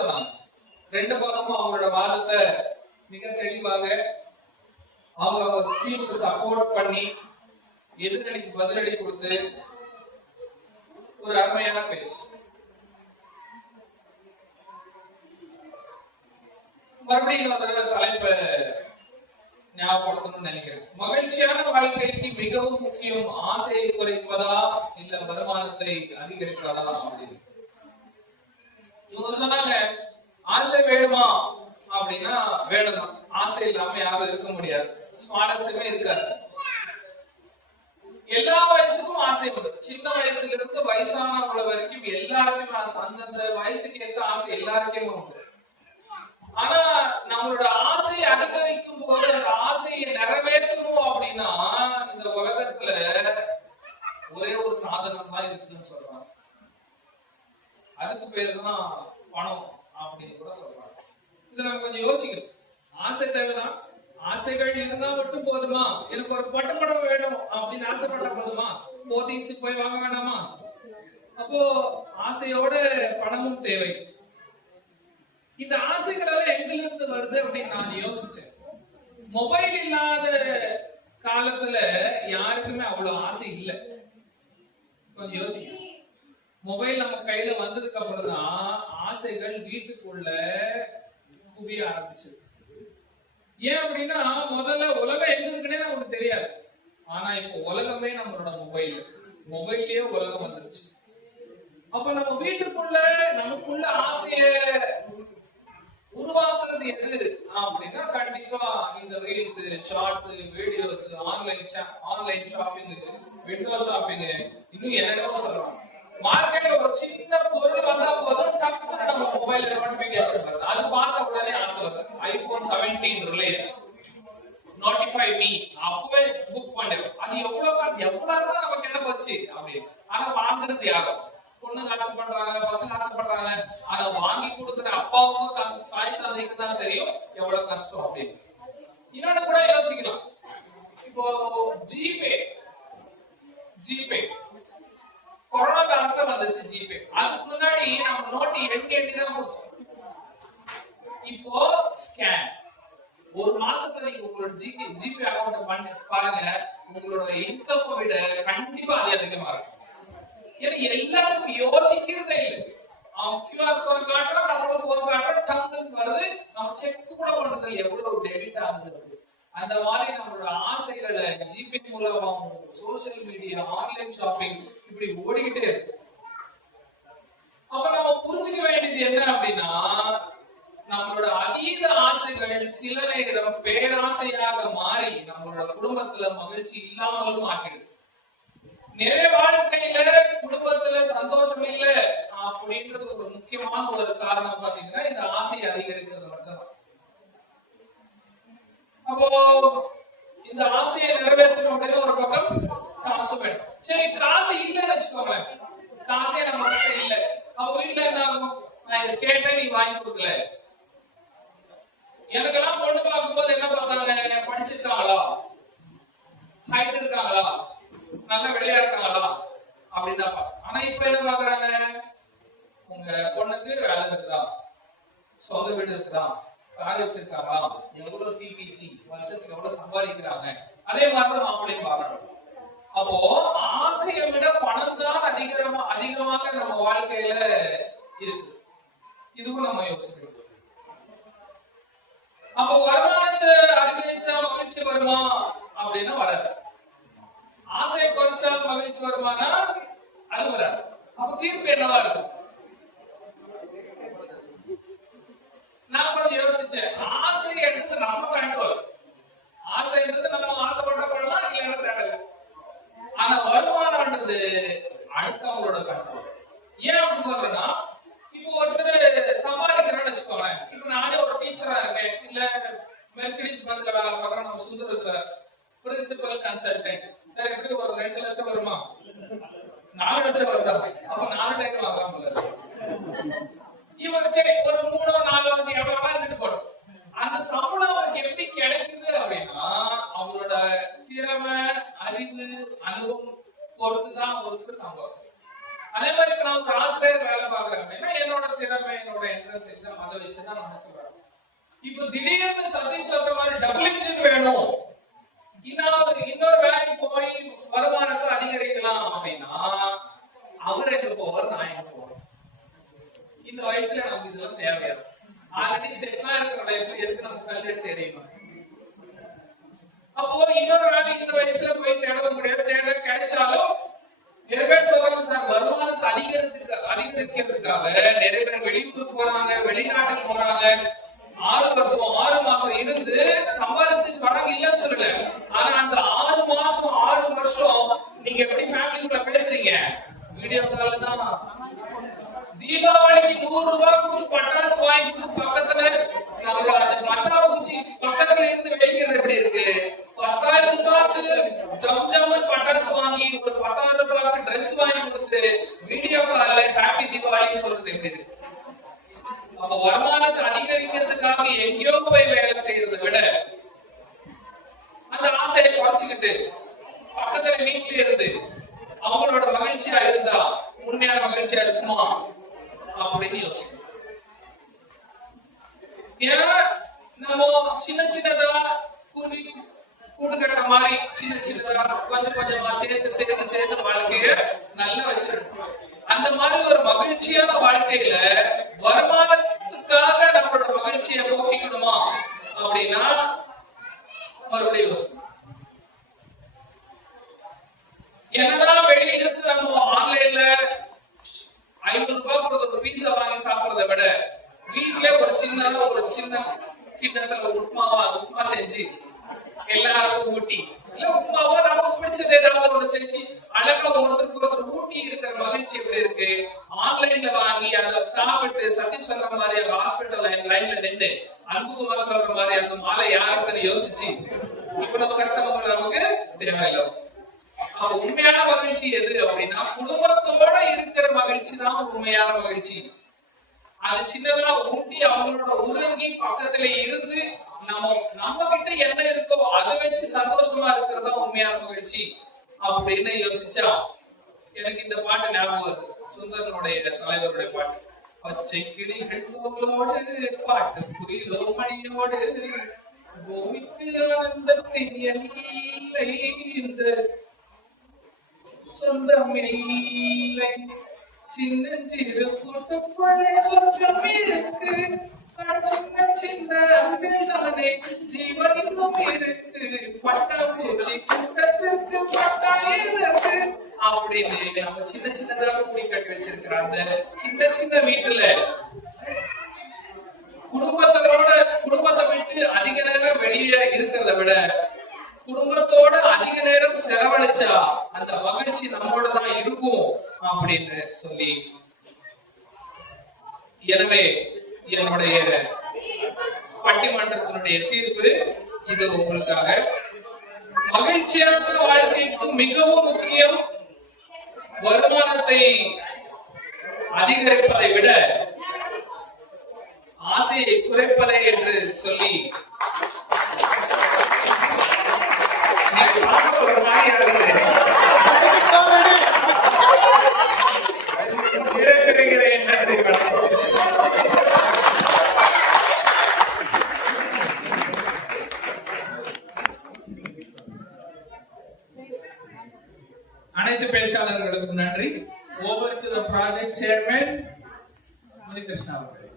சொன்னாங்க. ரெண்டு பக்கமும் அவங்களோட வாதத்தை மிக தெளிவாக அவங்க டீமுக்கு சப்போர்ட் பண்ணி எதிரடிக்கு பதிலடி கொடுத்து ஒரு அருமையான பேச்சு. மறுபடியும் ஒரு தலைப்பை ஞாபகப்படுத்தணும்னு நினைக்கிறேன். மகிழ்ச்சியான வாழ்க்கைக்கு மிகவும் முக்கியம் ஆசையை குறைப்பதா இல்ல வருமானத்தை அதிகரிப்பதா அப்படின்னு. இவங்க சொன்னாங்க, ஆசை வேணுமா அப்படின்னா வேணுமா, ஆசை இல்லாம யாரும் இருக்க முடியாது, சுவாரஸ்யமே இருக்காது. எல்லா வயசுக்கும் ஆசை உண்டு. சின்ன வயசுல இருந்து வயசானவங்க வரைக்கும் எல்லாருக்குமே ஆசை, அந்தந்த வயசுக்கு ஏற்ற ஆசை எல்லாருக்குமே உண்டு. ஆனா நம்மளோட ஆசையை அதிகரிக்கும் போது அந்த ஆசையை நிறைவேற்றணும் அப்படின்னா இந்த உலகத்துல ஒரே ஒரு சாதனம் தான் இருக்குன்னு சொல்றாங்க. அதுக்கு பேரு தான் பணம் அப்படின்னு கூட சொல்றாங்க. இதை நம்ம கொஞ்சம் யோசிக்கணும். ஆசை தேவைதான், ஆசைகள் இருந்தா மட்டும் போதுமா? எனக்கு ஒரு பட்டுப்படம் வேணும் அப்படின்னு ஆசைப்பட்ட போதுமா? போத்தீஸுக்கு போய் வாங்க வேண்டாமா? அப்போ ஆசையோட பணமும் தேவை. இந்த ஆசைகள் எல்லாம் எங்கிலிருந்து வருது அப்படின்னு நான் யோசிச்சேன். மொபைல் இல்லாத காலத்துல யாருக்குமே அவ்வளவு ஆசை இல்லை. கொஞ்சம் யோசிக்க. மொபைல் நம்ம கையில வந்ததுக்கு அப்புறம் தான் ஆசைகள் வீட்டுக்குள்ள குவிய ஆரம்பிச்சது. ஏன் அப்படின்னா முதல்ல உலகம் எங்க இருக்குன்னே நமக்கு தெரியாது. ஆனா இப்போ உலகமே நம்மளோட மொபைல்லயே உலகம் வந்துருச்சு. அப்ப நம்ம வீட்டுக்குள்ள நமக்குள்ள ஆசைய உருவாக்குறது எது அப்படின்னா கண்டிப்பா இந்த reels, shorts, videos, online shopping, window shopping, இன்னும் என்னென்னவோ சொல்றாங்க. மார்க்கெட்ல ஒரு சின்ன பொருள் வந்தா போதும் டக்குனு நம்ம மொபைல்ல நோட்டிபிகேஷன் வருது. அது பார்த்த உடனே ஆசை வருது. iPhone 17 ரிலீஸ், நோட்டிஃபை மீ, அப்பவே புக் பண்ணிடும். அது எவ்வளவு காசு, எவ்வளவு தான் நமக்கு என்ன போச்சு அப்படின்னு. ஆனா வாங்குறது யாரும், பொண்ணுங்க ஆசைப்படுறாங்க, பசங்க ஆசைப்படுறாங்க. அதை வாங்கி கொடுக்குற அப்பாவுக்கும் தாய் தந்தைக்கு தான் தெரியும் எவ்வளவு கஷ்டம் அப்படின்னு. இன்னொன்னு கூட யோசிக்கலாம். இப்போ ஜிபே கொரோனா காலத்துல வந்துச்சு ஜிபே. அதுக்கு முன்னாடி நம்ம நோட்டு எண்ணி தான் கொடுத்தோம். இப்போ ஸ்கேன். ஒரு மாசத்துல நீங்க உங்களோட ஜிபே அக்கௌண்ட் பண்ணி பாருங்க, உங்களோட இன்கம் விட கண்டிப்பா அது அதிகமா இருக்கும். ஏன்னா எல்லாத்துக்கும் யோசிக்கிறதே இல்லை. அவன் கியூஆர் ஸ்கோர் காட்டுறான், நம்மளும் போன் காட்டுறோம், டங்குன்னு வருது. நம்ம செக் கூட பண்றது எவ்வளவு டெபிட் ஆகுது. அந்த மாதிரி நம்மளோட ஆசைகளை ஜிபே மூலமாகவும், சோசியல் மீடியா, ஆன்லைன் ஷாப்பிங் இப்படி ஓடிக்கிட்டே இருக்கு. அப்ப நம்ம புரிஞ்சுக்க வேண்டியது என்ன அப்படின்னா, நம்மளோட அதீத ஆசைகள் சில நேரம் பேராசையாக மாறி நம்மளோட குடும்பத்துல மகிழ்ச்சி இல்லாமலும் ஆக்கிடுது. நிறைய வாழ்க்கையில குடும்பத்துல சந்தோஷம் இல்ல அப்படின்றது ஒரு முக்கியமான ஒரு காரணம் பாத்தீங்கன்னா இந்த ஆசையை அதிகரிக்கிறது மட்டும்தான். அப்போ இந்த ஆசையை நிறைவேற்றணும் அப்படின்னா ஒரு பக்கம் காசு வேணும். சரி, காசு இல்லைன்னு வச்சுக்கோங்களேன், காசே நம்ம இல்ல. அப்ப வீட்டுல என்ன ஆகும்? நான் இதை கேட்டேன், நீ வாங்கி கொடுக்கல. எனக்கெல்லாம் பொண்ணு பார்க்கும் போது என்ன பார்த்தாங்க? படிச்சிருக்காங்களா, ஹைட் இருக்காங்களா, நல்ல வெளியா இருக்காங்களா அப்படின்னு தான் பார்க்க. ஆனா இப்ப என்ன பாக்குறாங்க? உங்க பொண்ணுக்கு வேலை இருக்குதா, சொந்த வீடு இருக்குதா, கார் வச்சிருக்காங்களா, எவ்வளவு சிபிசி, வருஷத்துக்கு எவ்வளவு சம்பாதிக்கிறாங்க, அதே மாதிரிதான் மாப்பிள்ளையும் பாக்குறாங்க. அப்போ ஆசையை விட பணம் தான் அதிகமாக நம்ம வாழ்க்கையில இருக்கு. இதுவும் நம்ம யோசிக்கணும். அப்போ வருமானத்தை அதிகரிச்சா மகிழ்ச்சி வருமா அப்படின்னா வராது. ஆசையை குறைச்சா மகிழ்ச்சி வருமானா அது வராது. அப்ப தீர்ப்பு என்னவா இருக்கும்? நான் கொஞ்சம் யோசிச்சேன். ஆசை என்றது நம்ம கண்ட்ரோல். ஆசைன்றது நம்ம ஆசைப்பட்ட பண்ணலாம், இல்லைன்னா தேடல. ஆனா வருமானம்ன்றது அடுத்தவங்களோட கண்ட்ரோல். ஏன் அப்படி சொல்றேன்னா, இப்போ ஒருத்தர் சம்பாதிக்கிறோம்னு வச்சுக்கோங்க. இப்ப நானே ஒரு டீச்சரா இருக்கேன், இல்ல மெர்சிடிஸ் பஸ்ல வேலை பார்க்கறோம், நம்ம சுந்தரத்துல பிரின்சிபல் கன்சல்டன்ட். சரி, எப்படி ஒரு 2 லட்சம் வருமா? 4 லட்சம் வருதா? அப்ப 4 டைம் வாங்குறாங்க. இவர் சரி ஒரு 3-4 வந்து எவ்வளவு இருந்துட்டு போடும். அந்த சம்பளம் அவருக்கு எப்படி கிடைக்குது அப்படின்னா அவரோட திறமை, அறிவு, அனுபவம் பொறுத்துதான் அவருக்கு சம்பளம். அதே மாதிரி இப்ப நான் ஒரு ஆசிரியர் வேலை பார்க்கறேன் அப்படின்னா என்னோட திறமை, என்னோட போற என்ட்ரன்ஸ் எக்ஸாம் அதை வச்சுதான் நமக்கு வரும். இப்போ திடீர்னு சதீஷ் சொல்ற மாதிரி டபுள் இன்ஜின் வேணும், இன்னொரு வேலைக்கு போய் வருமானத்தை அதிகரிக்கலாம் அப்படின்னா அவர் எங்க போவார், நான் எங்க போவேன்? இந்த வயசுல நமக்கு இதெல்லாம் தேவையா? ஆல்ரெடி செட்டிலா இருக்கிற லைஃப்ல எதுக்கு நமக்கு கல்வி தெரியும்? அப்போ இன்னொரு வேலை இந்த வயசுல போய் தேட முடியாது. தேட கிடைச்சாலும் நிறைய பேர் சொல்றாங்க சார், வருமானத்தை அதிகரிக்கிறதுக்காக நிறைய பேர் வெளியூருக்கு போறாங்க, வெளிநாட்டுக்கு போறாங்க. 6 வருஷம் 6 மாசம் இருந்து சம்பாதிச்சு வராங்க, இல்லன்னு சொல்லல. ஆனா அந்த 6 மாசம் 6 வருஷம் நீங்க எப்படி ஃபேமிலிக்குள்ள பேசுறீங்க? வீடியோ கால் தான். தீபாவளிக்கு 100 ரூபாய் கொடுத்து பட்டாசு வாங்கி கொடுத்து பக்கத்துல நமக்கு அந்த பட்டாசு பக்கத்துல இருந்து வெடிக்கிறது எப்படி இருக்கு? 10,000 ரூபாய்க்கு ஜம்ஜம்மன் பட்டாசு வாங்கி ஒரு 10,000 ரூபாய்க்கு ட்ரெஸ் வாங்கி கொடுத்து வீடியோ கால்ல ஹாப்பி தீபாவளின்னு சொல்றது எப்படி இருக்கு? அப்ப வருமானத்தை அதிகரிக்கிறதுக்காக எங்கேயோ போய் வேலை செய்யறதை விட அந்த ஆசையை குறைச்சிக்கிட்டு பக்கத்துல வீட்டுல இருந்து அவங்களோட மகிழ்ச்சியா இருந்தா உண்மையான மகிழ்ச்சியா இருக்குமா அப்படின்னு யோசிக்கணும். ஏன்னா நம்ம சின்ன சின்னதா கூடு கட்ட மாதிரி சின்ன சின்னதா கொஞ்சம் கொஞ்சமா சேர்த்து வாழ்க்கைய நல்லா வச்சிருக்கோம். அந்த மாதிரி ஒரு மகிழ்ச்சியான வாழ்க்கையில வருமானத்துக்காக நம்மளோட மகிழ்ச்சியை போக்கிக்கணுமா அப்படின்னா மறுபடியும் யோசிக்கணும். என்னதான் வெளியே இருந்து நம்ம ஆன்லைன்ல 500 ரூபாய் கொடுத்த ஒரு பீஸா வாங்கி சாப்பிடுறத விட வீட்டுல ஒரு சின்ன கிண்ணத்துல உப்புமா செஞ்சு எல்லாருக்கும் ஊட்டி, இல்ல உப்புமாவோ நமக்கு பிடிச்சது ஏதாவது ஒண்ணு செஞ்சு அழகா ஒருத்தருக்கு ஊட்டி இருக்கிற மகிழ்ச்சி எப்படி இருக்கு? ஆன்லைன்ல வாங்கி அதை சாப்பிட்டு சதீஷ் சொல்ற மாதிரி அந்த ஹாஸ்பிட்டல் லைன்ல நின்று அன்புகுமார் சொல்ற மாதிரி அந்த மாலை யாருக்குன்னு யோசிச்சு இவ்வளவு கஷ்டம் நமக்கு தேவையில்லை. அப்ப உண்மையான மகிழ்ச்சி எது அப்படின்னா குடும்பத்தோட இருக்கிற மகிழ்ச்சி தான் உண்மையான மகிழ்ச்சி. அது சின்னதா ஊட்டி அவங்களோட உறங்கி பக்கத்துல இருந்து நம்ம கிட்ட என்ன இருக்கோ அதை வச்சு சந்தோஷமா இருக்கிறதா உண்மையான மகிழ்ச்சி அப்படின்னு யோசிச்சா எனக்கு இந்த பாட்டு ஞாபகம் வருது. சுந்தரனுடைய தலைவருடைய பாட்டு. பச்சை கிளிகள் தோளோடு பாட்டு குயிலோ மணியோடு பூமிக்கு ஆனந்தத்தின் எல்லை இந்த சொந்தமில்லை சின்ன சிறு கூட்டுக்குள்ளே சொர்க்கம் இருக்கு சின்ன சின்ன அன்பில்தானே ஜீவன் இன்னும் இருக்கு பட்டாம்பூச்சி கூட்டத்திற்கு பட்டாயிருக்கு அப்படின்னு நம்ம சின்ன சின்னதா கூடி கட்டி வச்சிருக்கிற அந்த சின்ன வீட்டுல குடும்பத்தை விட்டு அதிக நேரம் வெளியே இருக்கிறத விட குடும்பத்தோட அதிக நேரம் செலவழிச்சா அந்த மகிழ்ச்சி நம்மோட தான் இருக்கும் அப்படின்னு சொல்லி, எனவே என்னுடைய பட்டிமன்றத்தினுடைய தீர்ப்பு இது உங்களுக்காக. மகிழ்ச்சியான வாழ்க்கைக்கு மிகவும் முக்கியம் வருமானத்தை அதிகரிப்பதை விட ஆசையை குறைப்பதை என்று சொல்லி அனைத்து பேச்சாளர்களுக்கும் நன்றி. Over to the project chairman Munikrishna அவர்கள்.